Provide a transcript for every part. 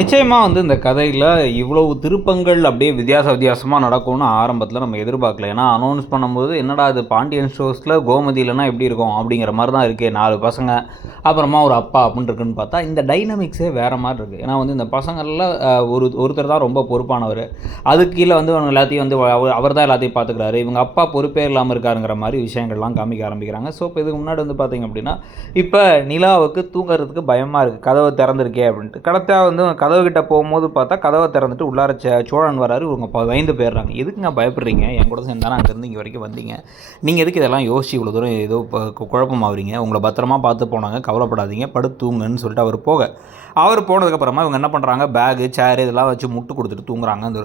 நிச்சயமாக வந்து இந்த கதையில் இவ்வளவு திருப்பங்கள் அப்படியே வித்தியாச வித்தியாசமாக நடக்கும்னு ஆரம்பத்தில் நம்ம எதிர்பார்க்கல. ஏன்னா அனௌன்ஸ் பண்ணும்போது என்னடா அது பாண்டியன் ஸ்டோர்ஸில் கோமதியிலனா எப்படி இருக்கும் அப்படிங்கிற மாதிரி தான் இருக்குது நாலு பசங்க அப்புறமா ஒரு அப்பா அப்படின்னு இருக்குன்னு பார்த்தா இந்த டைனமிக்ஸே வேறு மாதிரி இருக்குது ஏன்னா வந்து இந்த பசங்களில் ஒரு ஒருத்தர் தான் ரொம்ப பொறுப்பானவர். அதுக்கு கீழே வந்து அவங்க எல்லாத்தையும் வந்து அவர் அவர் தான் எல்லாத்தையும் பார்த்துக்கிறாரு. இவங்க அப்பா பொறுப்பே இல்லாமல் இருக்காருங்கிற மாதிரி விஷயங்கள்லாம் காமிக்க ஆரம்பிக்கிறாங்க. ஸோ இப்போ இதுக்கு முன்னாடி வந்து பார்த்தீங்க அப்படின்னா இப்போ நிலாவுக்கு தூங்குறதுக்கு பயமாக இருக்குது கதவை திறந்துருக்கே அப்படின்ட்டு. கடைசியாக வந்து கதவு கிட்ட போகும்போது பார்த்தா கதவை திறந்துட்டு உள்ளார ச சோழன் வராரு இவங்க பயந்து போயிடுறாங்க. எதுக்குங்க பயப்படுறீங்க? என் கூட சேர்ந்தானே அங்கேருந்து இங்கே வரைக்கும் வந்தீங்க. நீங்கள் எதுக்கு இதெல்லாம் யோசிச்சு இவ்வளோ தூரம் ஏதோ குழப்பமாகறீங்க உங்களை பத்திரமா பார்த்து போனாங்க. கவலைப்படாதீங்க. படுத்து தூங்குன்னு சொல்லிட்டு அவர் போக. அவர் போனதுக்கப்புறமா இவங்க என்ன பண்ணுறாங்க பேகு சேரு இதெல்லாம் வச்சு முட்டு கொடுத்துட்டு தூங்குறாங்க அந்த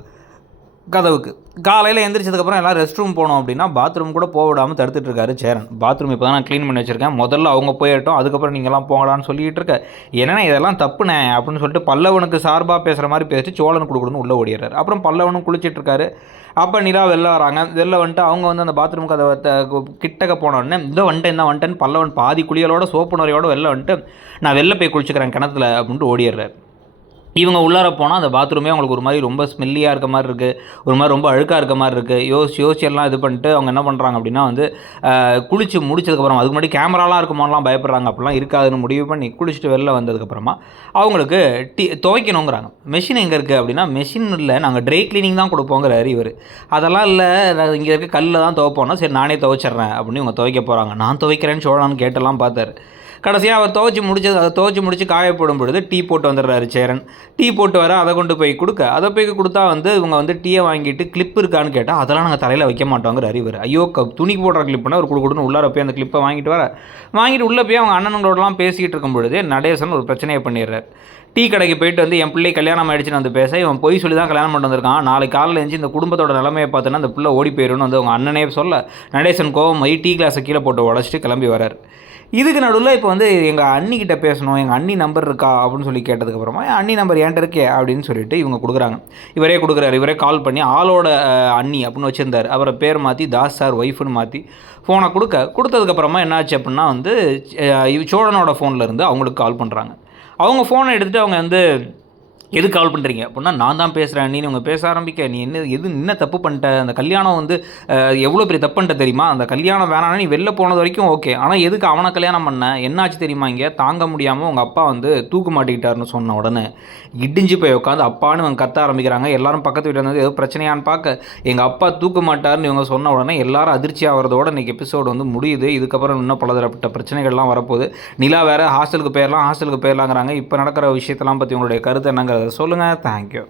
கதவுக்கு. காலையில் எந்திரிச்சதுக்கப்புறம் எல்லாம் ரெஸ்ட் ரூம் போனோம் அப்படின்னா பாத்ரூம் கூட போக விடாமல் தடுத்துட்டு சேரன். பாத்ரூம் இப்போ தான் நான் க்ளீன் பண்ணி வச்சுருக்கேன் முதல்ல அவங்க போயிட்டோம் அதுக்கப்புறம் நீங்கள்லாம் போங்களான்னு சொல்லிகிட்டு இருக்க. என்னன்னா இதெல்லாம் தப்புனே அப்படின்னு சொல்லிட்டு பல்லவனுக்கு சார்பாக பேசுகிற மாதிரி பேசிட்டு சோழன் கொடுக்கணும்னு உள்ளே ஓடிடுறாரு. அப்புறம் பல்லவனும் குளிச்சிட்டு இருக்காரு. அப்போ நிலா வெளில வராங்க. வெளில வந்துட்டு அவங்க வந்து அந்த பாத்ரூம் கதவை த- கிட்டக்க போனோடனே இந்த இதோ வந்துட்டேன் தான் வந்துட்டேன் பல்லவன் பாதி குளியலோட சோப்பு நுரையோட வெளில வந்துட்டு நான் வெளில போய் குளிச்சுக்கிறேன் கிணத்துல அப்படின்ட்டு ஓடிடுறாரு. இவங்க உள்ளார போனால் அந்த பாத்ரூமே அவங்களுக்கு ஒரு மாதிரி ரொம்ப ஸ்மெல்லியாக இருக்க மாதிரி இருக்குது ஒரு மாதிரி ரொம்ப அழுக்காக இருக்க மாதிரி இருக்குது யோசி யோசிச்சு இது பண்ணிட்டு அவங்க என்ன பண்ணுறாங்க அப்படின்னா வந்து குளித்து முடிச்சதுக்கப்புறம் அதுக்கு முன்னாடி கேமராலாம் இருக்குமாலாம் பயப்படுறாங்க. அப்படிலாம் இருக்காதுன்னு முடிவு பண்ணி குளிச்சுட்டு வெளில வந்ததுக்கப்புறமா அவங்களுக்கு டி துவைக்கணுங்கிறாங்க. மெஷின் எங்கே இருக்குது அப்படின்னா மெஷின் இல்லை நாங்கள் ட்ரை க்ளீனிங் தான் கொடுப்போங்கிறாரு இவர். அதெல்லாம் இல்லை இங்கே இருக்க கல்லில் தான் துவைப்போம்னா சரி நானே துவைச்சிட்றேன் அப்படின்னு இவங்க துவைக்க போகிறாங்க நான் துவைக்கிறேன்னு சொல்லலாம்னு கேட்டெல்லாம் பார்த்தாரு. கடைசியாக அவர் துவைச்சி முடிச்சது அதை துவைச்சி முடிச்சு காயப்படும் பொழுது டீ போட்டு வந்துடுறாரு சேரன். டீ போட்டு வர அதை கொண்டு போய் கொடுக்க. அதை போய் கொடுத்தா வந்து இவங்க வந்து டீயை வாங்கிட்டு கிளிப் இருக்கான்னு கேட்டால் அதெல்லாம் நாங்கள் தலையில் வைக்க மாட்டோங்கிற அறிவர் ஐயோ க துணி போடுற கிளிப்னா ஒரு கொடுக்கணும் உள்ளார போய் அந்த கிளிப்பை வாங்கிட்டு வர. வாங்கிட்டு உள்ளே போய் அவங்க அண்ணனுங்களோடலாம் பேசிக்கிட்டு இருக்கும் பொழுது நடேசன் ஒரு பிரச்சனையை பண்ணிடுறாரு. டீ கடைக்கு போயிட்டு வந்து என் பிள்ளை கல்யாணம் ஆயிடுச்சுன்னு வந்து பேச இவன் பொய் சொல்லி தான் கல்யாணம் பண்ணிட்டு வந்திருக்கான். நாளைக்கு காலையில் எழுந்து இந்த குடும்பத்தோட நிலைமையை பார்த்தோன்னா அந்த பிள்ளை ஓடி போயிடும்னு வந்து அவங்க அண்ணனே சொல்ல நடேசன் கோவம் டீ கிளாஸை கீழே போட்டு உடச்சிட்டு கிளம்பி வரார் இதுக்கு நடுவில் இப்போ வந்து எங்கள் அண்ணிக்கிட்ட பேசணும் எங்கள் அண்ணி நம்பர் இருக்கா அப்படின்னு சொல்லி கேட்டதுக்கப்புறமா என் அண்ணி நம்பர் என்கிட்ட இருக்கே? அப்படின்னு சொல்லிட்டு இவங்க கொடுக்குறாங்க. இவரே கொடுக்குறாரு. இவரே கால் பண்ணி ஆளோட அண்ணி அப்படின்னு வச்சுருந்தார். அவரை பேர் மாற்றி தாஸ் சார் ஒய்ஃப்னு மாற்றி ஃபோனை கொடுக்க கொடுத்ததுக்கப்புறமா என்னாச்சு அப்படின்னா வந்து சோழனோட ஃபோனில் இருந்து அவங்களுக்கு கால் பண்ணுறாங்க அவங்க ஃபோனை எடுத்துகிட்டு அவங்க வந்து எது கால் பண்ணுறீங்க அப்படின்னா நான் தான் பேசுகிறேன் நீ உங்கள் பேச ஆரம்பிக்க. நீ என்ன எது என்ன தப்பு பண்ணிட்ட? அந்த கல்யாணம் வந்து எவ்வளோ பெரிய தப்பு பண்ணிட்ட தெரியுமா? அந்த கல்யாணம் வேணாம் நீ வெளில போனது வரைக்கும் ஓகே ஆனால் எதுக்கு அவனை கல்யாணம் பண்ண? என்னாச்சு தெரியுமா இங்கே? தாங்க முடியாமல் உங்கள் அப்பா வந்து தூக்கு மாட்டிக்கிட்டாருன்னு சொன்ன உடனே இடிஞ்சு போய் உட்காந்து அப்பான்னு அவங்க கத்த ஆரம்பிக்கிறாங்க. எல்லாரும் பக்கத்து வீட்டில் வந்து ஏதோ பிரச்சனையான்னு பார்க்க எங்கள் அப்பா தூக்க மாட்டாருன்னு இவங்க சொன்ன உடனே எல்லாரும் அதிர்ச்சி ஆகிறதோட இன்றைக்கி எபிசோடு வந்து முடியுது. இதுக்கப்புறம் இன்னும் பலதரப்பட்ட பிரச்சனைகள்லாம் வரப்போகுது. நிலா வேறு ஹாஸ்டலுக்கு போயிடலாம் ஹாஸ்டலுக்கு போயிடலாங்கிறாங்க இப்போ நடக்கிற விஷயத்தெல்லாம் பற்றி உங்களுடைய கருத்து என்னங்கிறத சொல்லுங்கள் தேங்க்யூ